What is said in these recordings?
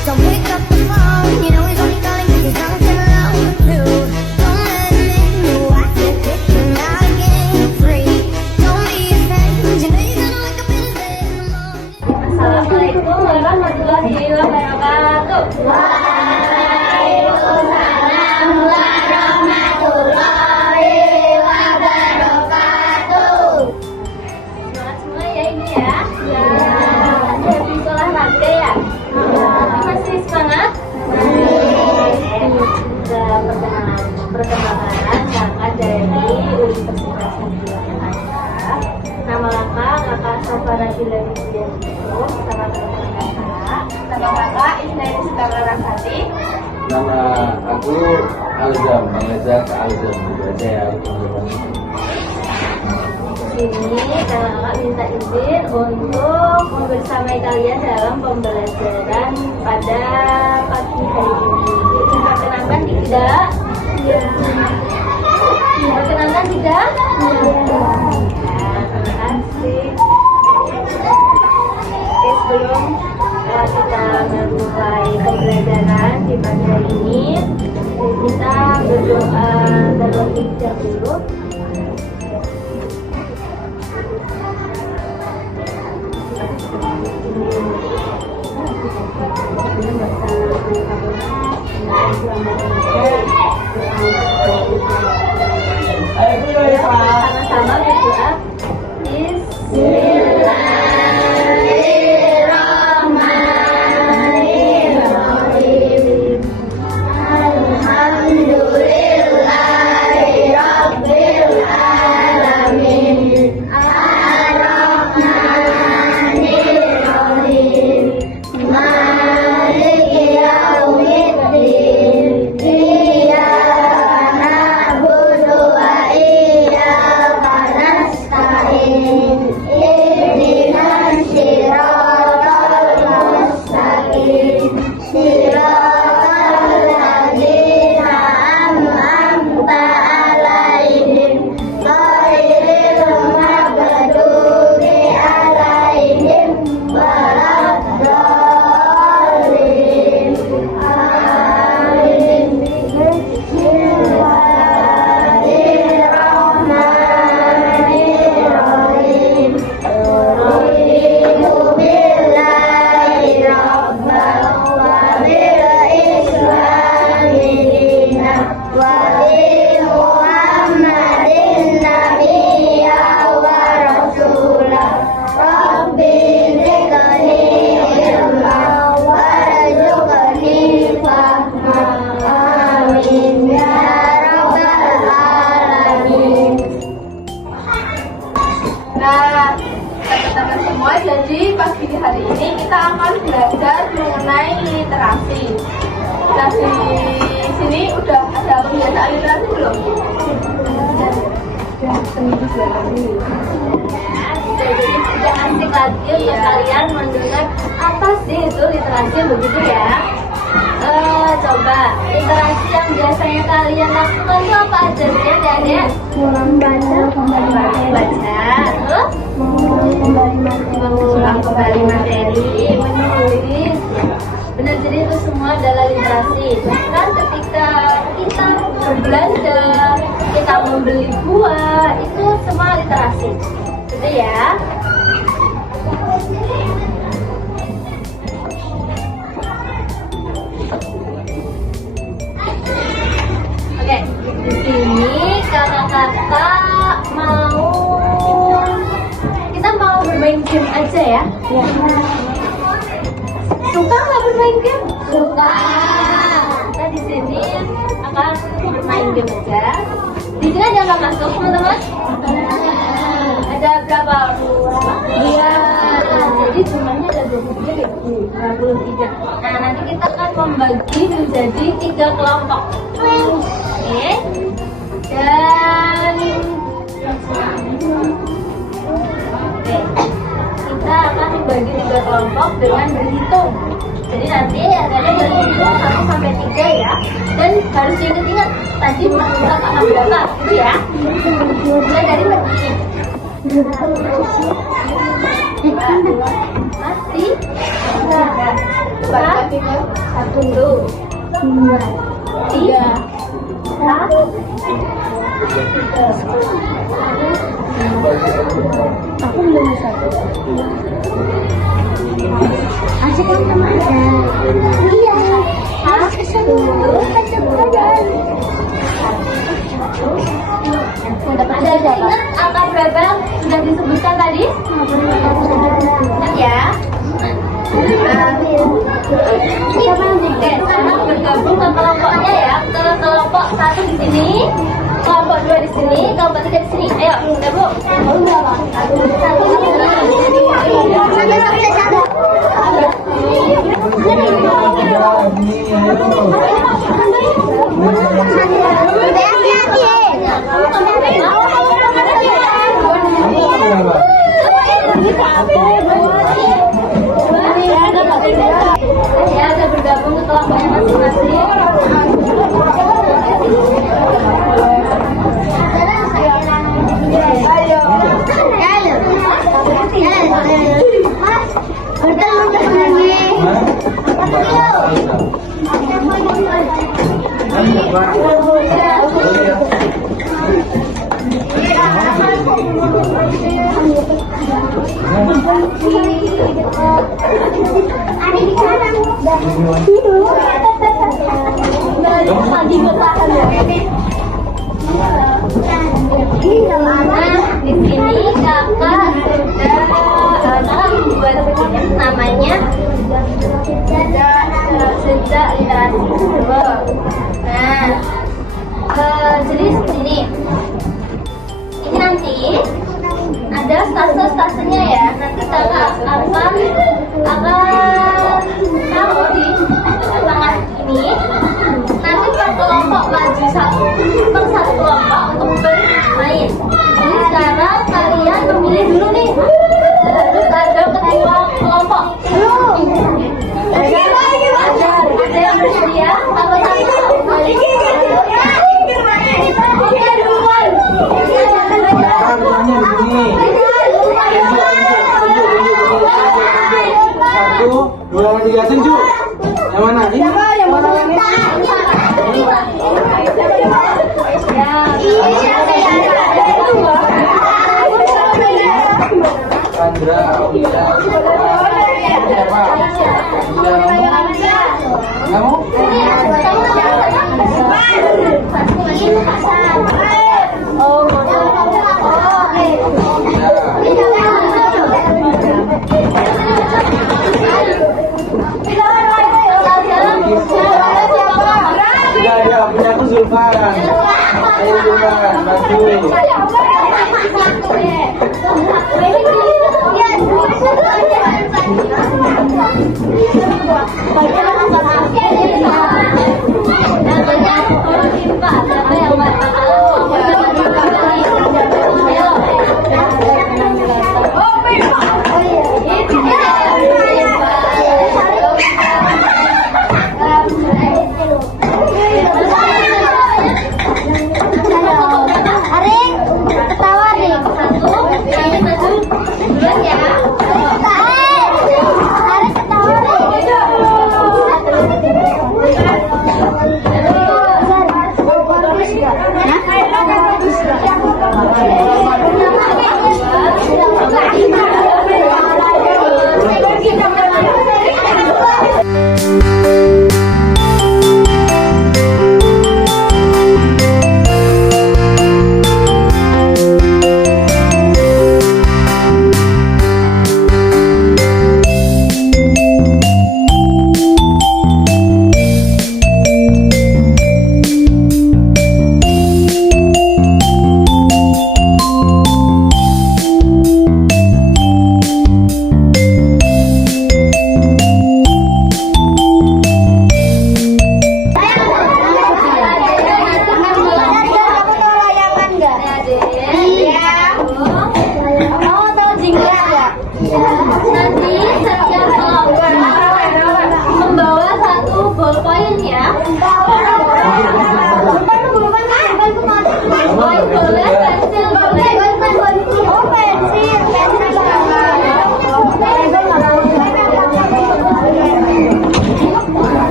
Don't pick up the phone, you know he's only calling 'cause he's something alone too. Don't let him in, no, I said kick him out again free. Don't be a friend, you know you're gonna wake up in his bed in the morning. Assalamualaikum warahmatullahi wabarakatuh. Waalaikumsalam warahmatullahi wabarakatuh. Semangat semua ya ini ya. Ya. Ada habis olahraga ya. Tapi masih semangat? Sudah perkembangan kakak dari Universitas Negeri Jakarta. Nama kakak Safa Nabila Rizdian itu sama teman-teman kakak. Nama kakak Isnaini Soekarno Ramsati. Nama aku Alzam, mengajar ke Alzam juga saya Ini kakak minta izin untuk membersamai kalian dalam pembelajaran pada pagi hari ini. Perkenankan tidak? Iya. Perkenankan tidak? Iya. Terima kasih. Oke, sebelum kita memulai pembelajaran di pagi hari ini, kita berdoa terlebih dahulu. Sama-sama berdoa. Bismillahirrahmanirrahim. Alhamdulillahirabbil alamin. Ar-Rahmanirrahim. Maliki yaumiddin. Iyyaka na'budu wa iyyaka nasta'in. Ihdinas siratal mustaqim. Siratal ladzina an'amta 'alaihim ghairil maghdubi 'alaihim waladdallin. Amin. Bismillahirrahmanirrahim. Raditu billahi rabban wa bil islami dinan wa bi Muhammadin nabiyya wa rasulah. Rabbi zidni ilma warzuqni fahma. Amin ya rabbal alamin. Nah, teman-teman semua, jadi pagi hari ini kita akan belajar mengenai literasi. Nah, di sini udah ada pembiasaan literasi belum? Jadi tidak asing lagi untuk kalian mendengar apa sih itu literasi begitu ya. Coba literasi yang biasanya kalian lakukan itu apa aja sih adik-adik? Membaca, terus mengulang kembali materi, menulis. Benar, jadi itu semua adalah literasi. Bahkan ketika kita berbelanja, kita membeli buah, itu semua literasi. Gitu ya. Oke, di sini kakak-kakak kita mau bermain game aja ya. Ya. Suka nggak bermain game? Suka. Kita di sini akan bermain game aja. Di sini ada nggak masuk teman-teman? Ada berapa? Iya. Jadi jumlahnya ada 23. Nah, nanti kita akan membagi menjadi 3 kelompok. Oke. Dan kita akan membagi 3 kelompok dengan berhitung. Jadi nanti adanya berhitung 1 sampai 3 ya. Dan harus diingat-ingat tadi kita akan berapa gitu ya. Mulai dari begini. Masih. Tunggu. 3. Aku belum bisa. Asyik kan sama ada. Iya. Harus kesana. Ada ingat angka berapa sudah disebutkan tadi? Ingat ya? Oke, sekarang bergabung ke kelompoknya ya. Ke kelompok 1 di sini, kelompok 2 di sini, kelompok 3 di sini. Ayo, gabung. Ya, udah bergabung ke kelompoknya masing-masing. Di sini kakak sudah buat namanya sejak jadi ini nanti ada stase-stasenya ya. Nanti kakak akan taruh di tengah ini. Nanti per kelompok maju per satu kelompok untuk bermain. Jadi sekarang kalian memilih dulu nih. Terus ada ketua kelompok. Ada yang bersedia? Kalau satu kali. Oke, duluan. Satu, dua, tiga, tunjuk. Yang mana? Ini. Sandra, Aulia. Siapa? Kamu? Sudah ada, punya aku Zulfan. Ayo Zulfan, bantu.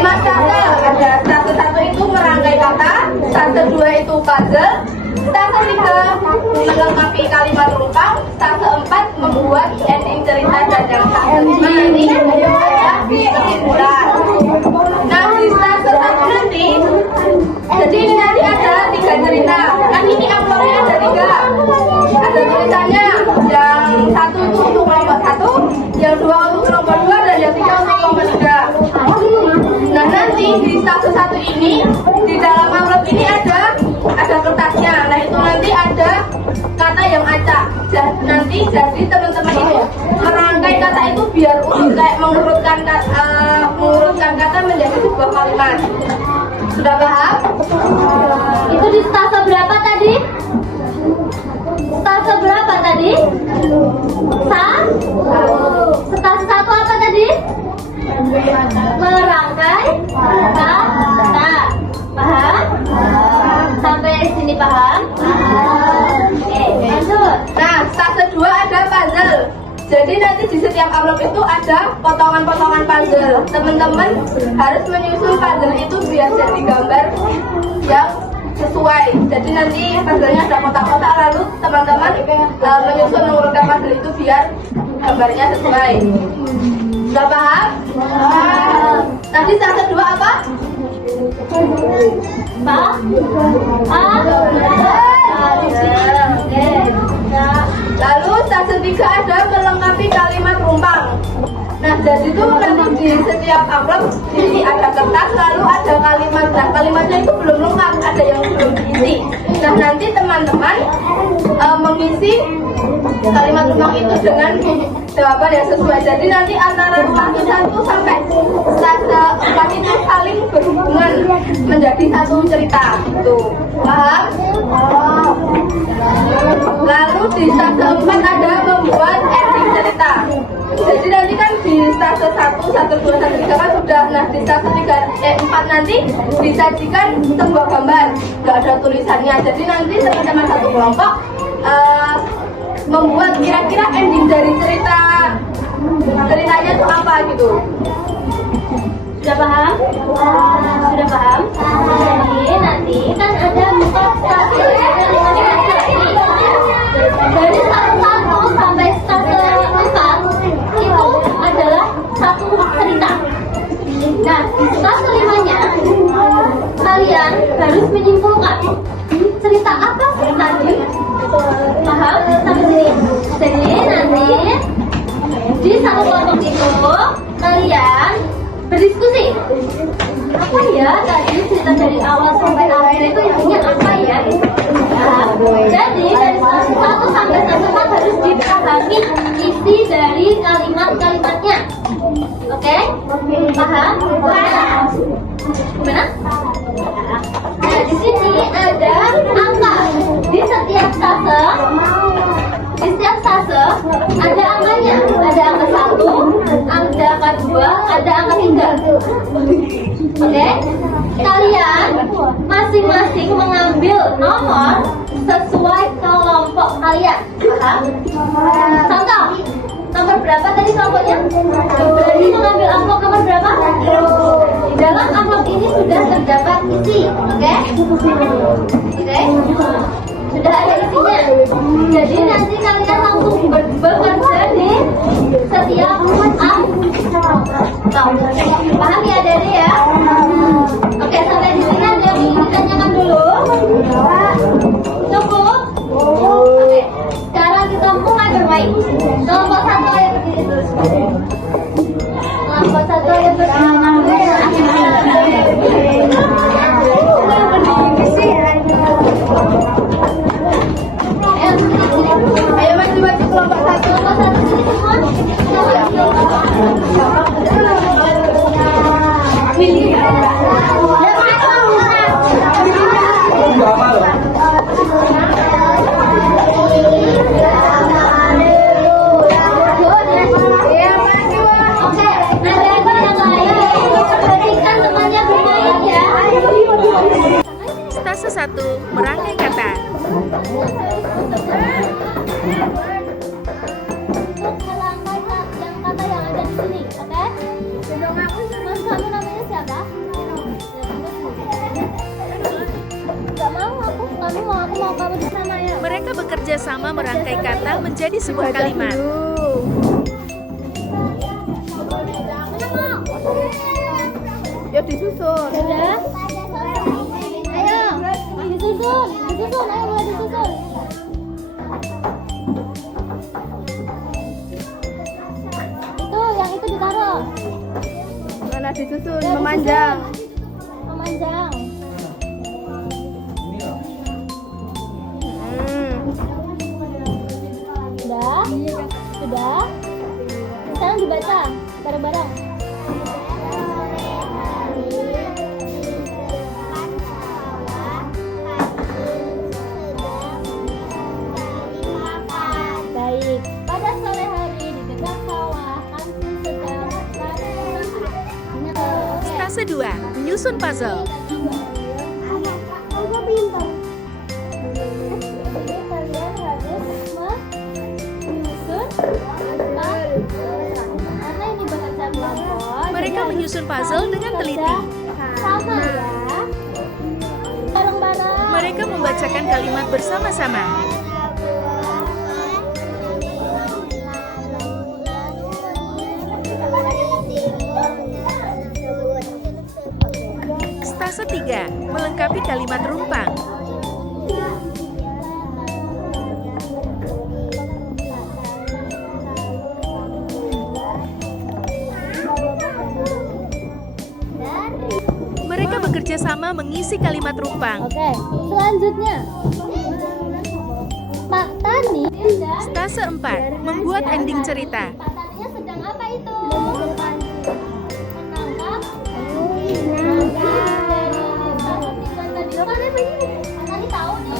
5 stase. Ada stase 1 itu merangkai kata, stase 2 itu puzzle, stase 3 melengkapi kalimat rumpang, stase 4 membuat ending cerita, dan yang stase 5 ini ada kesimpulan. Nah, di stase 1 nanti, jadi ini nanti ada 3 cerita. Kan ini amplopnya ada 3. Ada tulisannya, yang 1 itu untuk kelompok 1, yang 2 untuk kelompok 2, dan yang 3 untuk kelompok 3. Nah, nanti di stase 1 ini, di dalam amplop ini ada kertasnya. Nah, itu nanti ada kata yang acak. Nanti jadi teman-teman itu merangkai kata itu biar unik, kayak mengurutkan kata menjadi sebuah kalimat. Sudah paham? Itu di stase berapa tadi? Stase berapa tadi? Stase 1 apa tadi? Merangkai kata. Paham? Sampai sini paham? Oke, lanjut. Nah, stase 2 ada puzzle. Jadi nanti di setiap amplop itu ada potongan-potongan puzzle. Teman-teman harus menyusun puzzle itu biar jadi gambar yang sesuai. Jadi nanti puzzle-nya ada kotak-kotak, lalu teman-teman menyusun mengurutkan puzzle itu biar gambarnya sesuai. Sudah paham? Tadi stase 2 apa? Pak? Lalu stase 3 ada melengkapi kalimat rumpang. Nah, jadi itu nanti di setiap amplop ini ada kertas, lalu ada kalimat. Nah, kalimatnya itu belum lengkap, ada yang belum diisi. Nah, nanti teman-teman mengisi kalimat rumpang itu dengan jawaban yang sesuai. Jadi nanti antara stase 1 sampai stase 4 itu saling berhubungan menjadi satu cerita. Tuh, paham? Lalu di stase 4 ada membuat ending cerita. Jadi nanti kan di stase 1, stase 2, stase 3 kan sudah. Nah, di stase 4 nanti disajikan sebuah gambar, nggak ada tulisannya. Jadi nanti teman-teman satu kelompok membuat kira-kira ending dari ceritanya itu apa gitu. Sudah paham? Sudah paham? Jadi nanti kan ada 4 stase, ada 5 stase. Dari stase 1 sampai stase 4 itu adalah satu cerita. Nah, di stase 5-nya kalian harus menyimpulkan cerita apa sih tadi? Paham? Sampai sini. Jadi nanti di satu kelompok itu kalian berdiskusi. Apa ya tadi cerita dari awal sampai akhir itu intinya apa ya? Nah, jadi dari stase 1 sampai stase 4 harus dipahami isi dari kalimat-kalimatnya. Oke? Paham? Gimana? Nah, di sini ada angka. Di setiap stase ada angkanya. Ada angka 1, ada angka 2, ada angka 3. Oke? Kalian masing-masing mengambil nomor sesuai kelompok kalian. Paham? Contoh, nomor berapa tadi kelompoknya? Berarti mengambil amplop nomor berapa? Di dalam amplop ini sudah terdapat isi. Oke? Oke? Sudah ada isinya. Jadi nanti kalian langsung bekerja di setiap amplop. Paham ya Dede ya? Oke, sampai di sini ada yang ingin ditanyakan dulu. Cukup? Oke, sekarang kita mulai bermain. Kelompok 1 yang berdiri terus. Kelompok 1 yang berdiri. Ayo maju-maju kelompok 1. Kelompok 1 sini Stase 1 merangkai kata. Merangkai yang kata yang ada di sini, oke? Maksud kamu namanya siapa? bersama merangkai kata menjadi sebuah kalimat. Yuk disusun. Sudah? Ayo, disusun. Disusun, ayo mulai disusun. Yang itu ditaruh. Mana disusun, Ya, memanjang. disusun. Memanjang. Sudah? Sudah? Sekarang dibaca bareng-bareng. Baik. Pada sore hari di dekat sawah, Kansu sedang Stase 2, menyusun puzzle. Aku pintar. Jadi kalian harus menyusun karena ini bekerja kelompok. Mereka menyusun puzzle dengan teliti. Sama ya. Bareng-bareng. Mereka membacakan kalimat bersama-sama. Stase 3, melengkapi kalimat rumpang. Mereka bekerja sama mengisi kalimat rumpang. Oke, selanjutnya Pak Tani. Stase 4, membuat ending cerita. Pak Taninya sedang apa itu? Menangkap. Pak Tani tahu nih.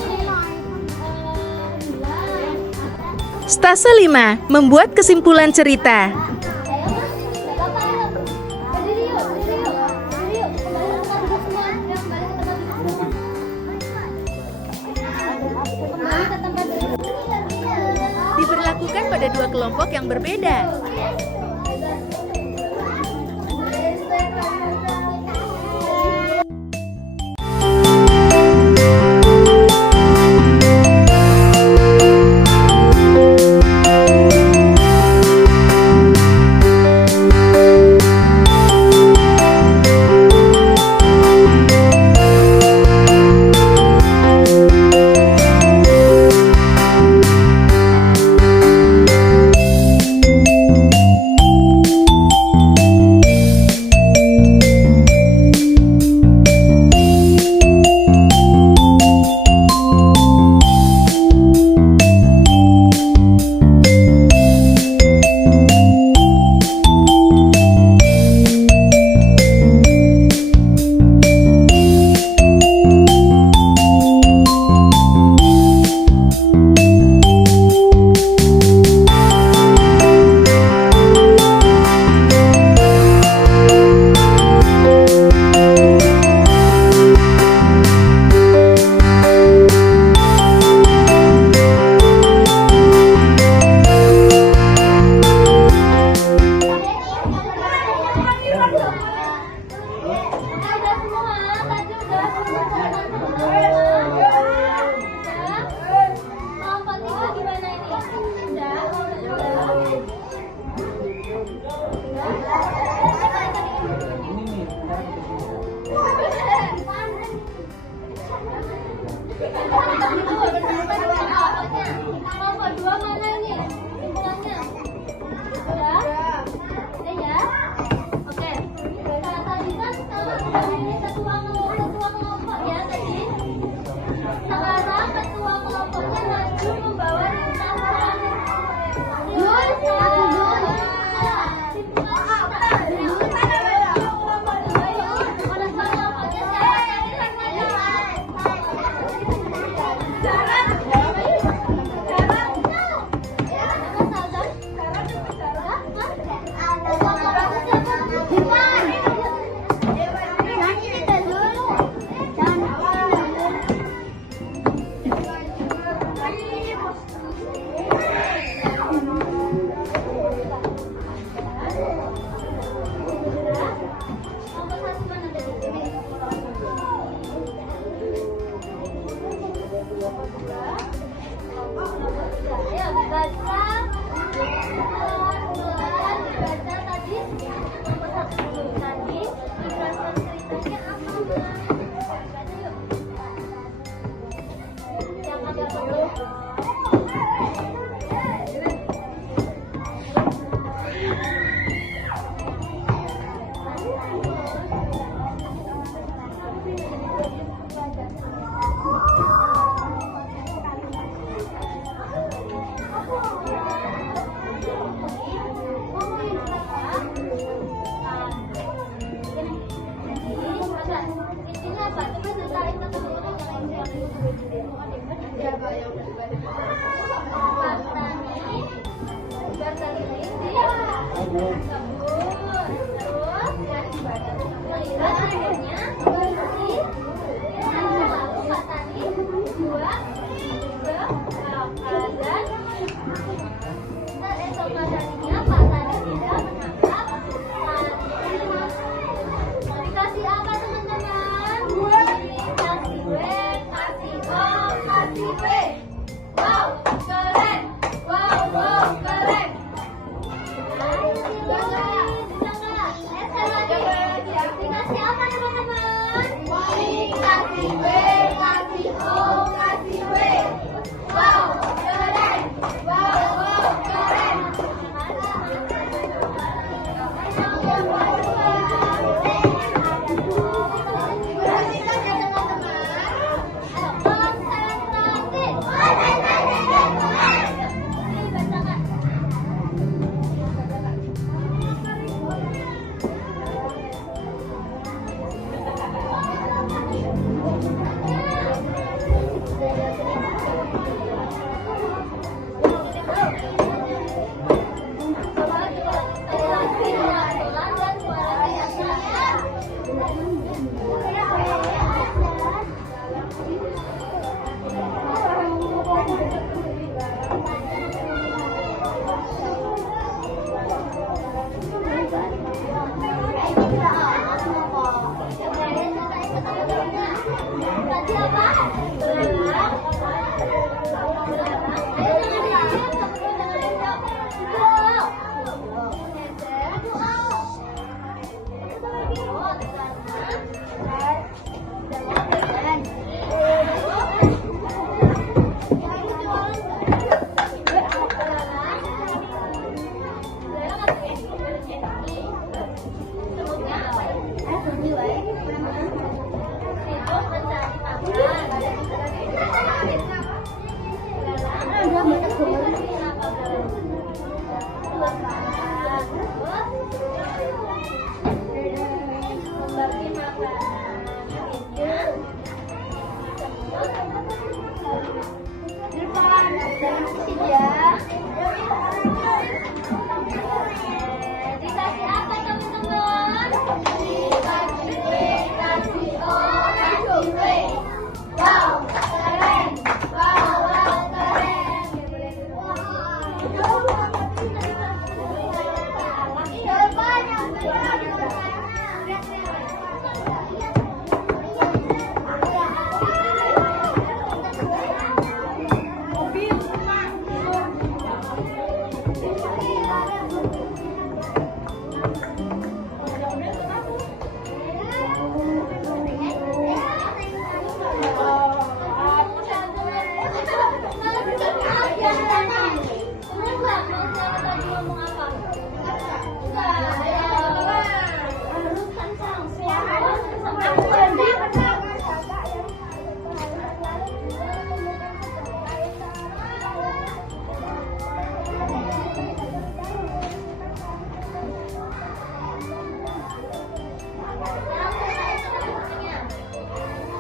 Stase 5, membuat kesimpulan cerita. Diberlakukan pada dua kelompok yang berbeda. Kelompok 2 mana ini? Simpulannya? Sudah? Oke ya? Oke. Kalau tadi kan ini ketua kelompok ya tadi. Sekarang ketua kelompoknya maju membawa ringkasan. Dikasih apa teman-teman? Kasih W, kasih O, kasih W. Wow, keren. Wow, keren. Bisa nggak? Dikasih apa teman-teman? Kasih W, kasih O, kasih W. Wow, keren. Wow, keren. Dikasih apa teman-teman? Dikasih W, kasih O, kasih W. Wow, keren. Wow, keren.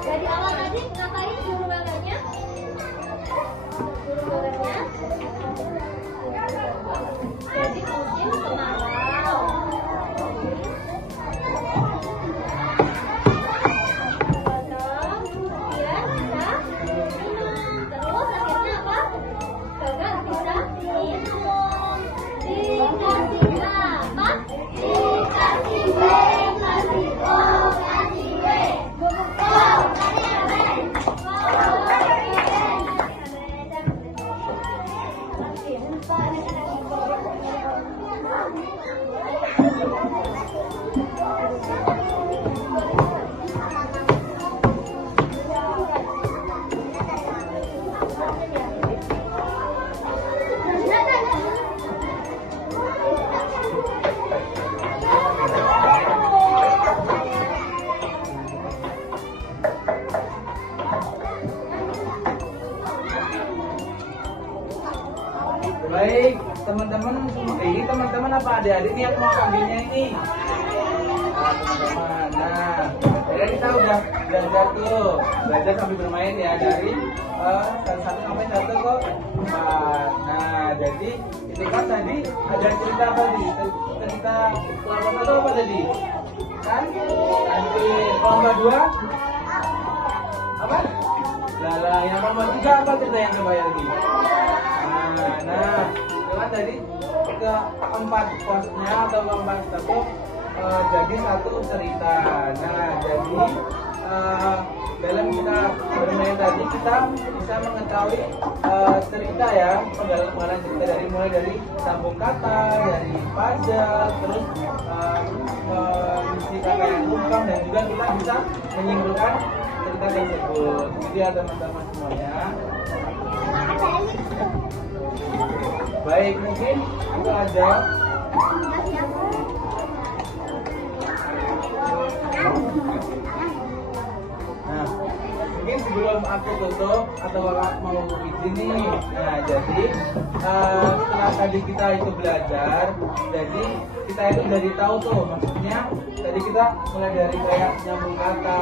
Dari awal tadi ngapain guru baganya? Guru baganya? Jadi musim kemarau. Kemudian bisa minum. Terus akhirnya apa? Gagal bisa minum. Dikasih apa? Dikasih W, kasih O, kasih W. Wow, keren. Wow, Baik, teman-teman, ini teman-teman apa adik-adik yang mau kambingnya ini? Nah, jadi kita udah belajar tuh, belajar sambil bermain ya dari 1 sampai 1 ke 4. Nah, jadi itu kan tadi ada cerita apa tadi? Cerita kelompok 1 apa tadi? Kan? Kantin. Kelompok 2? Apa? Lala. Yang kelompok 3 apa cerita yang kebayang lagi? Nah, itu kan tadi keempat posnya atau keempat satu jadi satu cerita. Nah, jadi dalam kita bermain tadi kita bisa mengetahui cerita ya, penggalaman cerita dari mulai dari sambung kata, dari puzzle, terus mengisi kata yang lengkap dan juga kita bisa menyimpulkan cerita tersebut. Jadi ya teman-teman semuanya. Baik, mungkin itu aja. Nah, mungkin sebelum aku tutup atau kakak mau izin nih. Nah, jadi setelah tadi kita itu belajar, jadi kita itu dari tahu tuh, maksudnya tadi kita mulai dari kayak nyambung kata,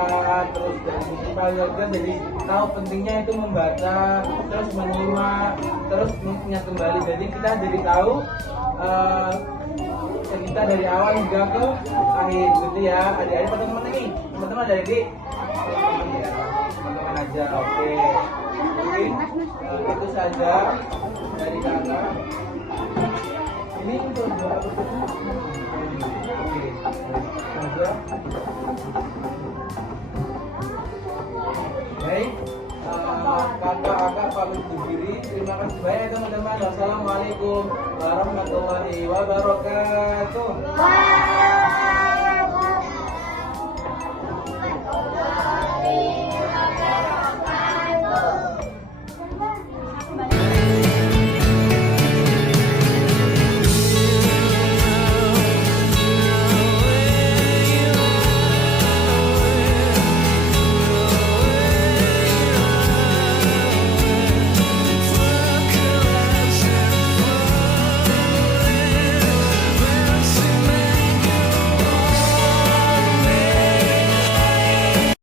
terus dari puzzle kita jadi tahu pentingnya itu membaca, terus menyimak, terus mengingat kembali. Jadi kita jadi tahu cerita dari awal hingga ke akhir gitu ya. Adik-adik teman-teman ini, teman-teman dari teman-teman aja. Oke. Mungkin itu saja dari kakak. Ini untuk doa berikutnya. Oke. Saja. Baik. Kakak pamit undur diri. Terima kasih banyak teman-teman. Wassalamualaikum warahmatullahi wabarakatuh.